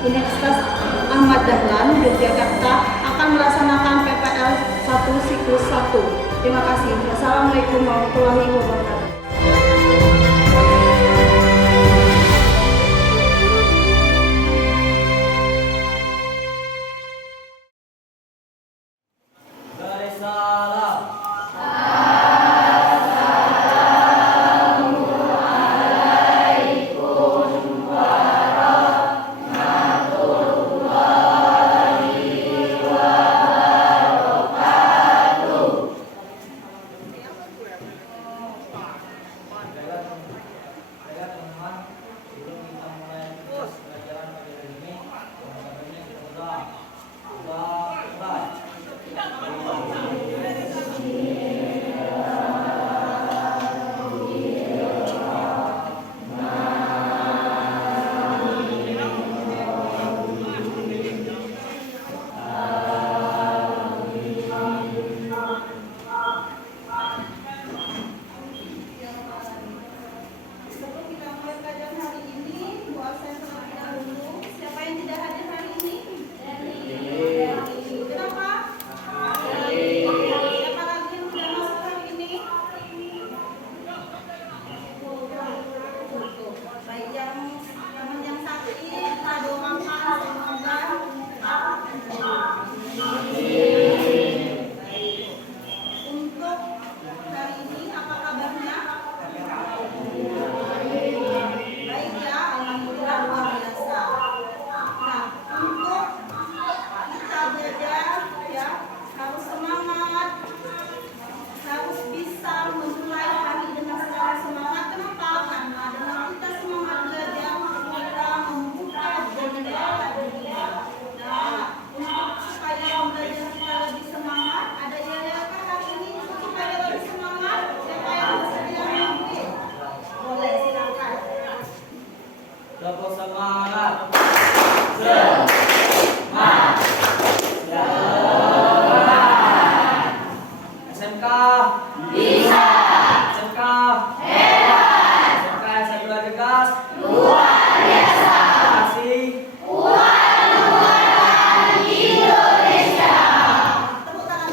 Universitas Ahmad Dahlan Yogyakarta akan melaksanakan PPL 1 siklus 1. Terima kasih. Wassalamualaikum warahmatullahi wabarakatuh. Kelompok semangat. SMK bisa. SMK hebat. SMK S1 Tegas luar biasa. Terima kasih. Indonesia. Tepuk tangan.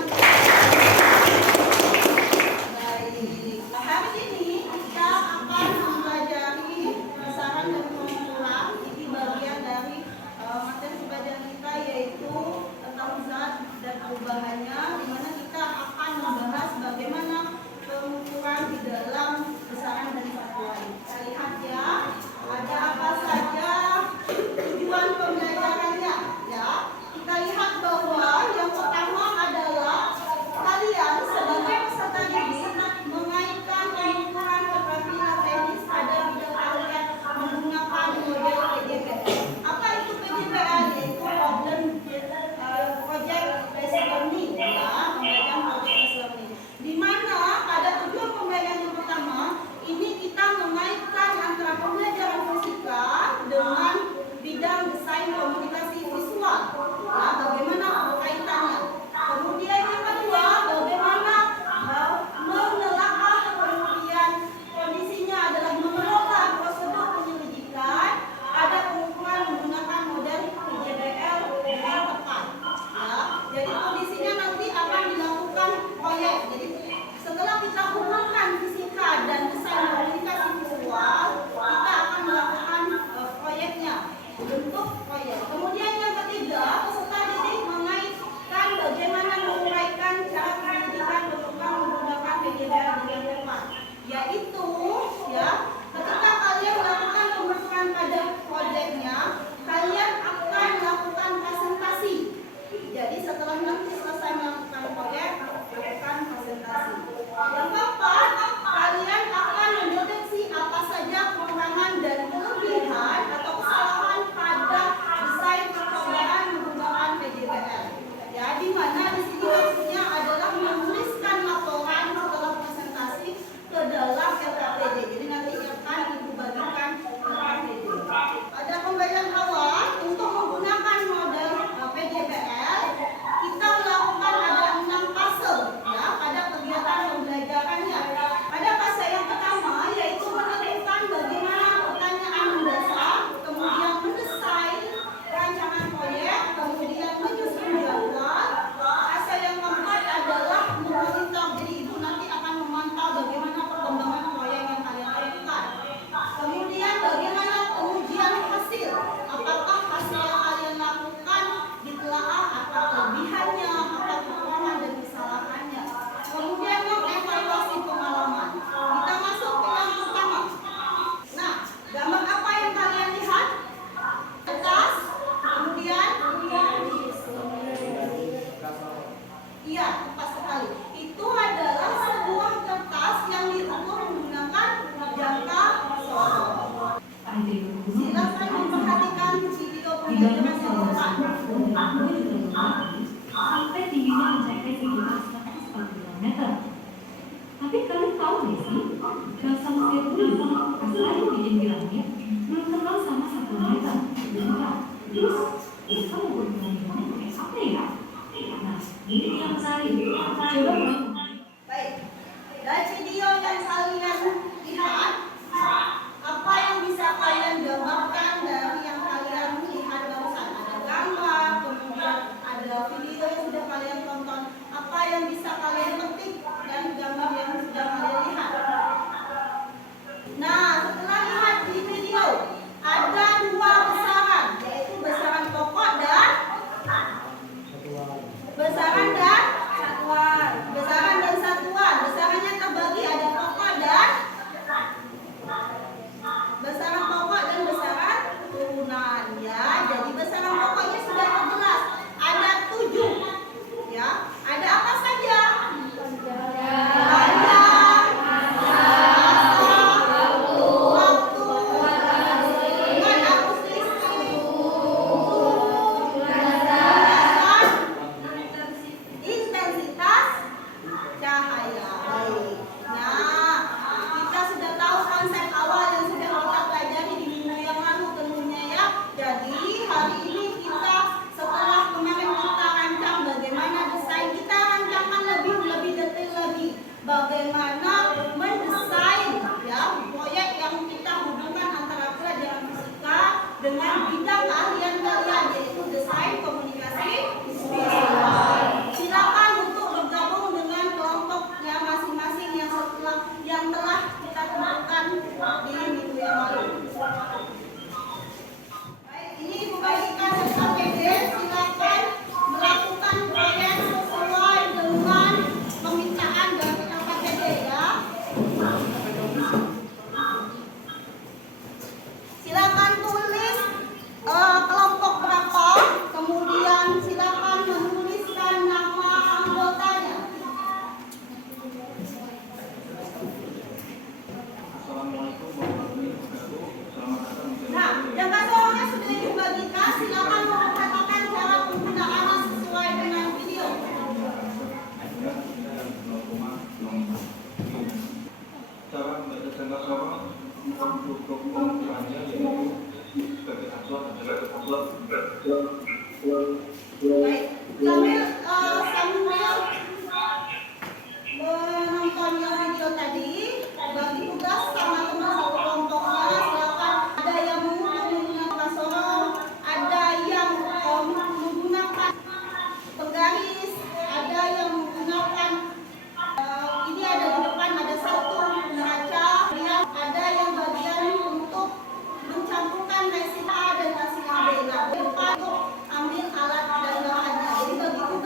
Baik. Hari ini kita akan mempelajari kesaran dan pengumpulan. Ini bagian dari materi banyak saudara smartphone dan gue juga belum lagi sampai tingginya mencapai sekitar 140 meter. Tapi kalian tahu nggak sih, Samsir Pura pas lagi bikin di langit belum kenal sama 1 meter. Bentar, terus kita mau berhubungan pakai apa ya? Nah, ini yang menarik. Coba dong. Baik, dari video yang kalian lihat, apa yang bisa kalian gambarkan dari yang kalian lihat barusan? Ada gambar, kemudian ada video yang sudah kalian tonton. Apa yang bisa kalian petik dari gambar yang sudah kalian lihat? Nah, setelah lihat di video, ada 2 besaran, yaitu besaran pokok dan besaran dan satuan. Besaran dan satuan. Besarannya terbagi ada pokok dan besaran pokok dan besaran turunan ya. Jadi besaran pokoknya sudah terjelas. Ada 7. Ya. Ada apa saja? Intensitas cahaya. Baik. Nah, kita sudah tahu konsep awal yang sudah kita pelajari di minggu yang lalu tentunya ya. Jadi hari ini kita setelah kemarin kita rancang bagaimana desain, kita rancangkan lebih detail lagi bagaimana mendesain ya proyek yang kita hubungkan antara pelajaran fisika dengan bidang keahlian kalian, yaitu desain komunikasi visual. Silakan untuk bergabung dengan kelompoknya masing-masing yang telah kita temukan di minggu yang lalu. Baik, ini Ibu bagikan SKPD, silakan melakukan proyek sesuai dengan permintaan dari LKPD ya. Silakan tulis kelompok berapa, kemudian silakan menuliskan nama anggotanya. Assalamualaikum warahmatullahi wabarakatuh. Selamat datang di Nah, yang kasolnya sudah dibagikan, silakan memperhatikan cara penggunaannya sesuai dengan video. Cara membaca jangka sama untuk penggunaannya yaitu sebagai acuan adalah Baik, sambil menonton video tadi, bagi tugas sama teman satu kelompoknya, silakan ada yang menggunakan sorong, ada yang menggunakan penggaris, ada yang menggunakan ini ada di depan ada satu neraca, kemudian ada yang bagian untuk mencampurkan resin A dan resin B. Nah, di depan untuk ambil alat dan bahannya. Jadi bagi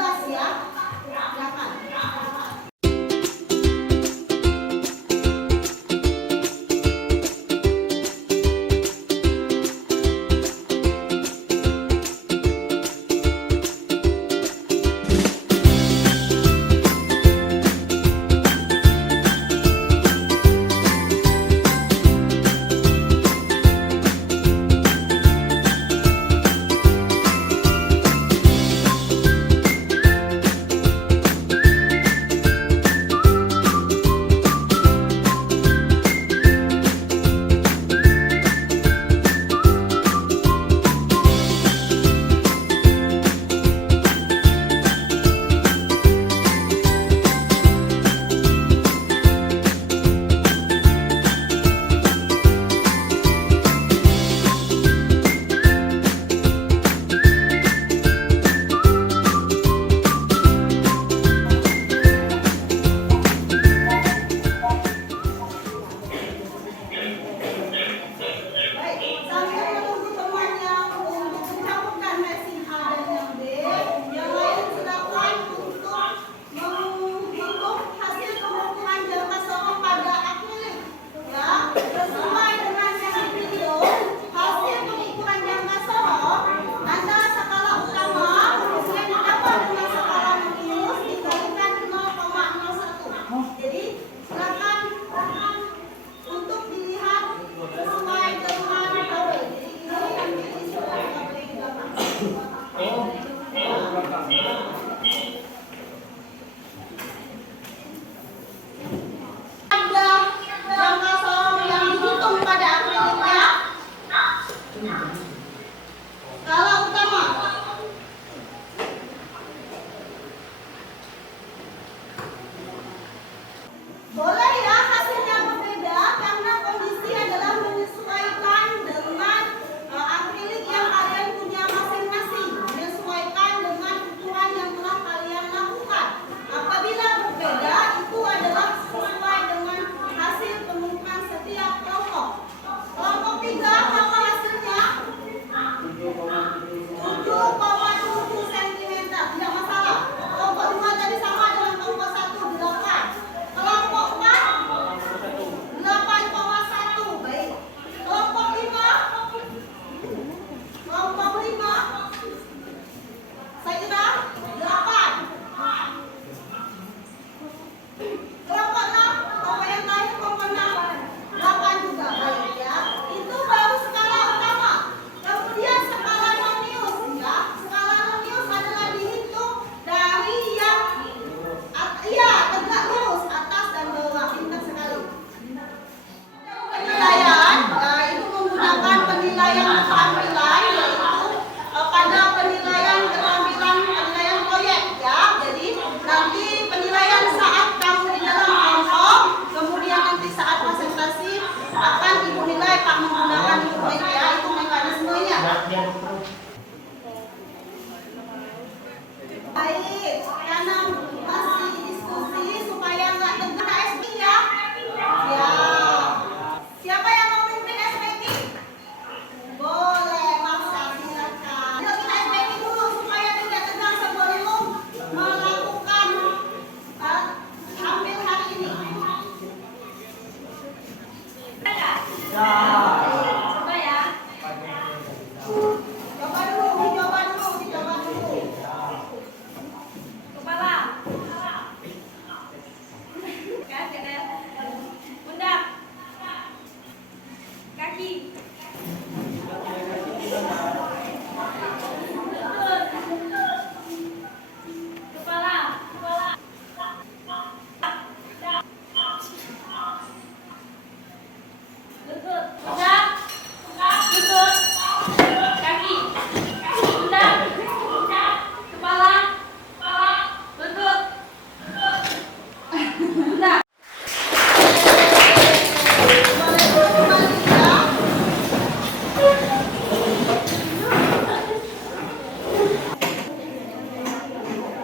Skala utama. Boleh ya hasilnya berbeda karena kondisi adalah menyesuaikan dengan akrilik yang kalian punya masing-masing. Menyesuaikan dengan ukuran yang telah kalian lakukan. Apabila berbeda, itu adalah sesuai dengan hasil penukaran setiap kelompok. Kelompok 3, apa hasilnya? 7,7 cm, tidak masalah. Kelompok 2 tadi sama dengan kelompok 1, 8. Kelompok 4, 8,1. Baik. Kelompok 5, saya kira 8. Kelompok 6, kelompok yang lain kelompok 6, 8 juga. Baik ya. Itu baru skala utama. Kemudian skala nonius ya. Skala nonius adalah dihitung dari yang tegak lurus atas dan bawah. Pintar sekali. Penilaian, itu menggunakan penilaian keterampilan, yaitu pada penilaian proyek ya. Jadi nanti penilaian saat kamu di dalam kelompok, kemudian nanti saat presentasi akan ibu nilai Pak menggunakan proyek ya. Itu mekanismenya. Baik, karena masih diskusi supaya nggak tegak SP ya. Ya. Siapa yang mau mimpin SPK? Boleh, maksa silakan. Yuk kita SPK dulu supaya tidak tegang sebelum melakukan tampil hari ini. Coba ya. Coba dulu. Kepala. Kan, pundak. Kaki. Kepala. Lutut. Pundak. Lutut. Kaki. Pundak. Kepala. Lutut. Pundak.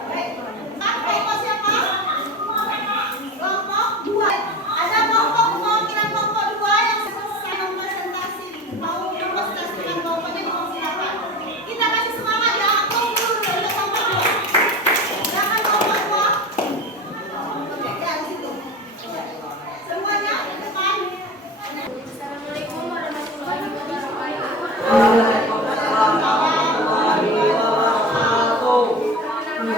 Baik. Kelompok siapa? Kelompok 2. Ada kemungkinan kelompok 2 yang selesai presentasi. Mau mempresentasikan kelompoknya dipersilakan. Kita kasih semangat ya. Tunggu dulu untuk kelompok 2. Silakan kelompok 2. Oke, ya di situ. Semuanya di depan. Assalamualaikum warahmatullahi wabarakatuh.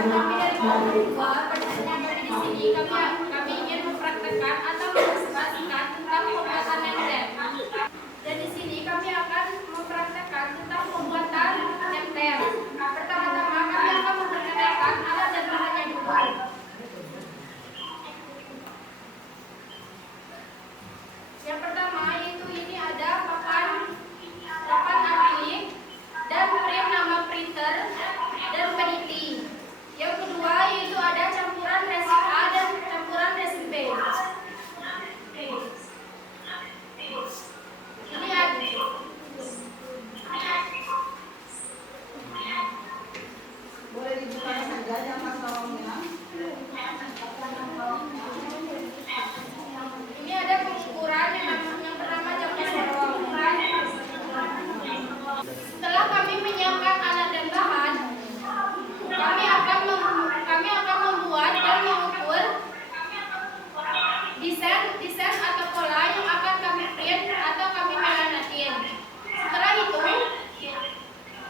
Kami dari kelompok 2, pertanyaan kami di sini kami ingin mempraktekkan atau mempresentasikan tentang pembuatan nemtem. Dan di sini kami akan mempraktekkan tentang pembuatan nemtem. Pertama-tama kami akan memperkenalkan alat dan bahannya dulu. Yang pertama yaitu ini ada papan akrilik dan frame nama printer dan peniti. Yang kedua yaitu ada campuran resin A dan campuran resin B. Ini ada Boleh dibuka saja jangan tolongnya. ini ada pengukuran yang pertama jamnya sorong. Setelah kami menyiapkan alat dan bahan, kami akan membuat dan mengukur desain atau pola yang akan kami print atau kami melanatin. Setelah itu,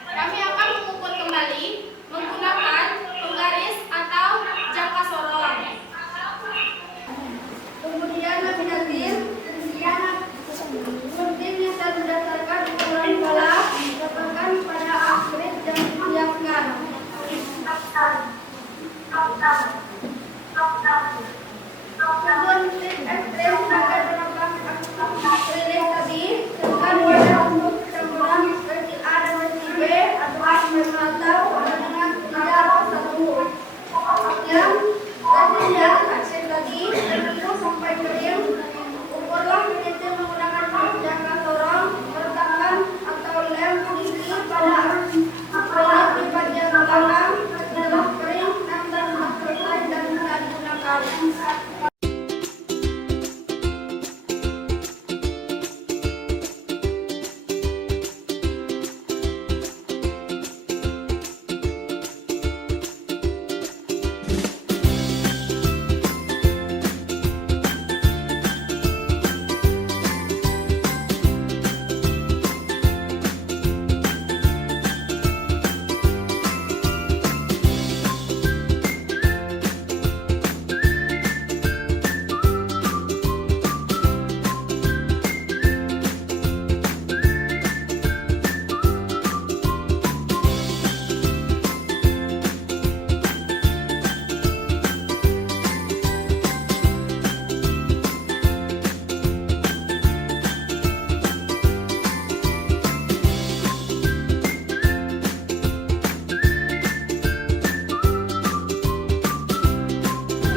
kami akan mengukur kembali menggunakan penggaris atau jangka sorong. Kemudian laminating yang berdasarkan ukuran pola sampai menatap dengan jarak 1 yang tadinya hasil tadi menunggu sampai kering. Ukurlah miniatur menggunakan jangka sorong, bertangan atau lem tinggi pada proyek di bagian belakang. Setelah kering, nanti selesai dan bisa digunakan.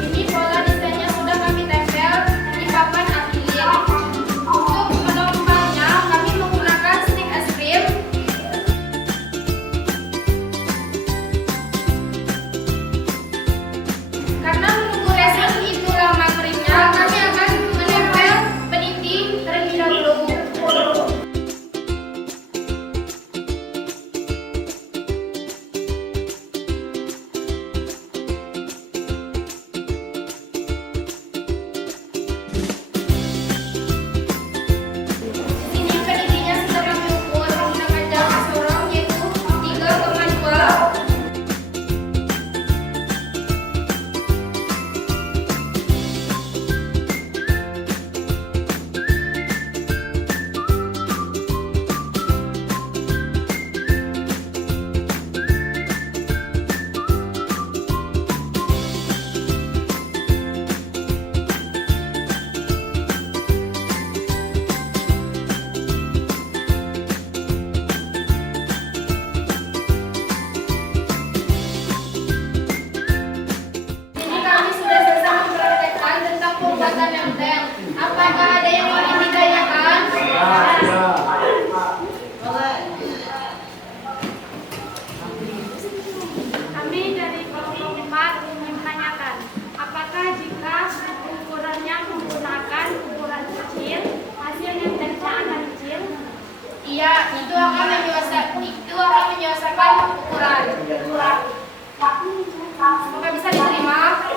Ini pola desainnya sudah kami tempel di papan akrilik. Untuk penumpangnya kami menggunakan stik es krim. Karena menunggu resin itu lama keringnya, kami akan menempel peniti terlebih dahulu. Sini penitinya sudah kami ukur menggunakan jangka sorong yaitu 3,2. Ini kami sudah selesai mempraktekkan tentang pembuatan lempen. Apakah ada yang ingin ditanyakan? Boleh. Kami dari kelompok 4 ingin menanyakan, apakah jika ukurannya menggunakan ukuran kecil, hasilnya tentunya akan kecil? Iya, itu akan menyelesaikan ukuran. Semoga bisa diterima.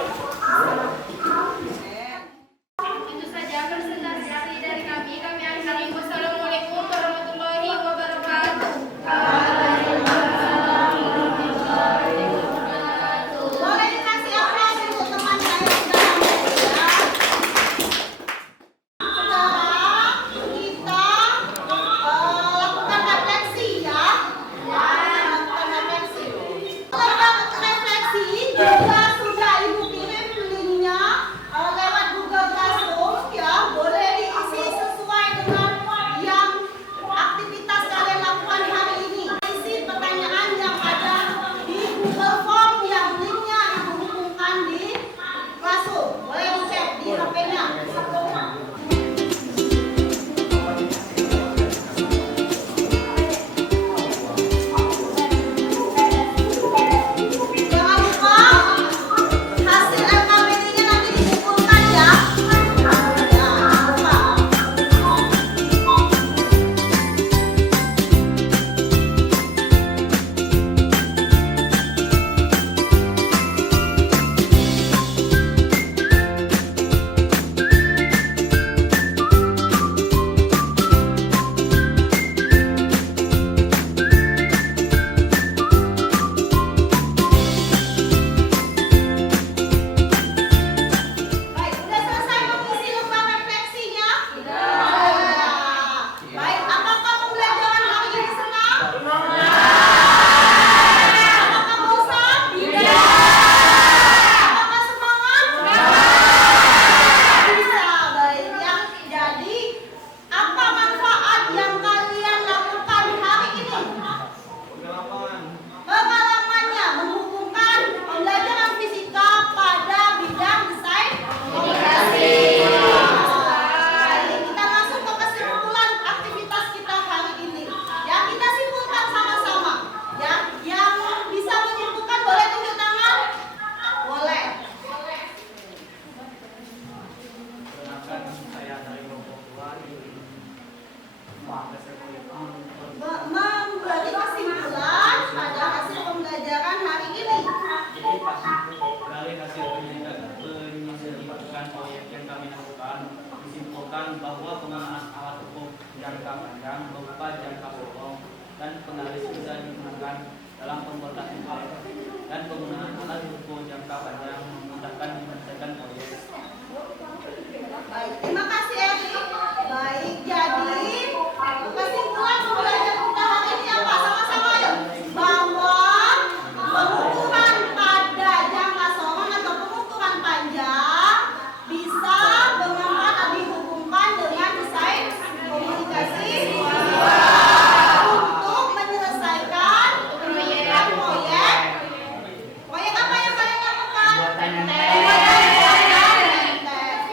Itu saja presentasi dari kami. Kami akhiri. Wassalamualaikum warahmatullahi wabarakatuh. Boleh dikasih aplaus untuk teman saya yang sudah tampil ya. Sekarang kita lakukan refleksi ya. bisa digunakan dalam pembuatan proyek dan penggunaan alat ukur jangka panjang memudahkan menyelesaikan proyek. Baik, terima kasih Eri. Baik, jadi kesimpulan pembelajaran kita hari ini apa? Sama-sama yuk. Bahwa pengukuran pada jangka soron atau pengukuran panjang bisa bermanfaat dihubungkan dengan desain komunikasi untuk menyelesaikan proyek. Proyek apa yang kalian lakukan?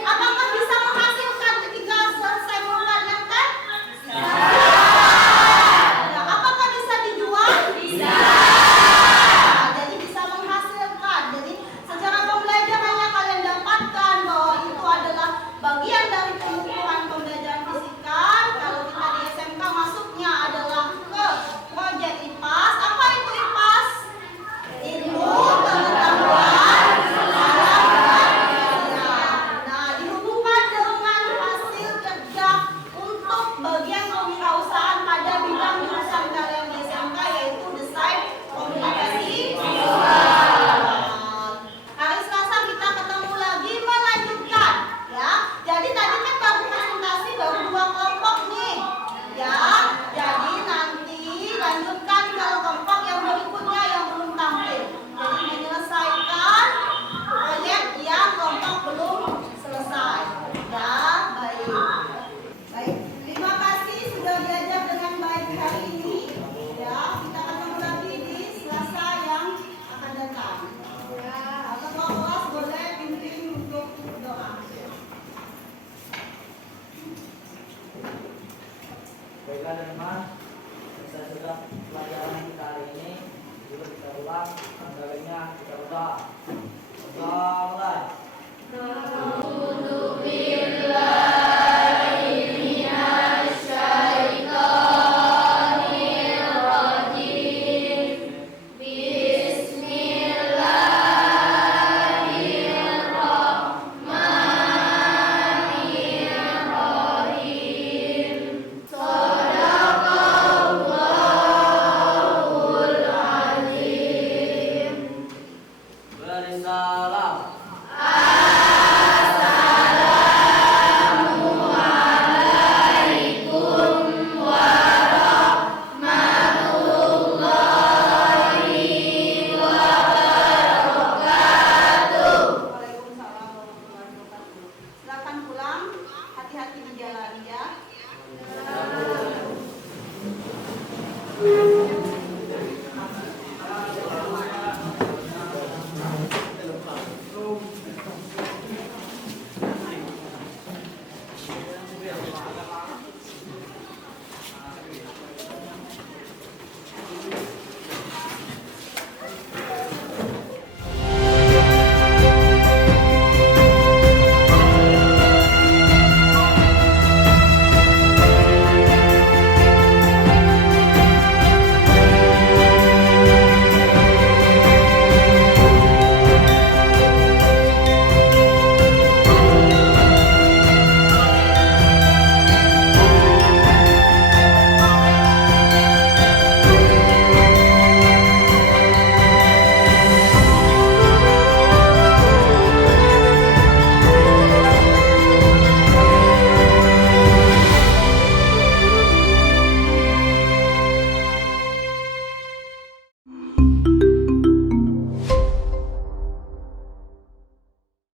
Apakah bisa menghasilkan ketika selesai membuat nyetek? Nah, apakah bisa dijual? Bisa. Jadi bisa menghasilkan. Jadi secara pembelajarannya kalian dapatkan bahwa itu adalah bagian dari pengukuran pembelajaran fisika. Kalau kita di SMK masuknya adalah ke proyek IPAS. Apa itu IPAS? Ilmu pengetahuan Nah, dihubungkan dengan hasil kerja untuk bagian kewirausahaan pada bidang jurusan kalian di SMK yaitu desain komunikasi visual. Hari Selasa kita ketemu lagi melanjutkan ya. Jadi tadi kan baru presentasi baru 2 kelompok nih. Ya, jadi nanti lanjutkan ke kelompok yang berikutnya yang belum tampil. Jadi menyelesaikan proyek yang kelompok belum selesai. Ya, baik. Baik, terima kasih sudah belajar dengan baik hari ini. Ya, kita ketemu lagi di Selasa yang akan datang. Ya, ketua kelas boleh pimpin untuk doa. Baiklah teman-teman, bisa sudah pelajaran kita hari ini juga kita ulang, antaranya kita berdoa.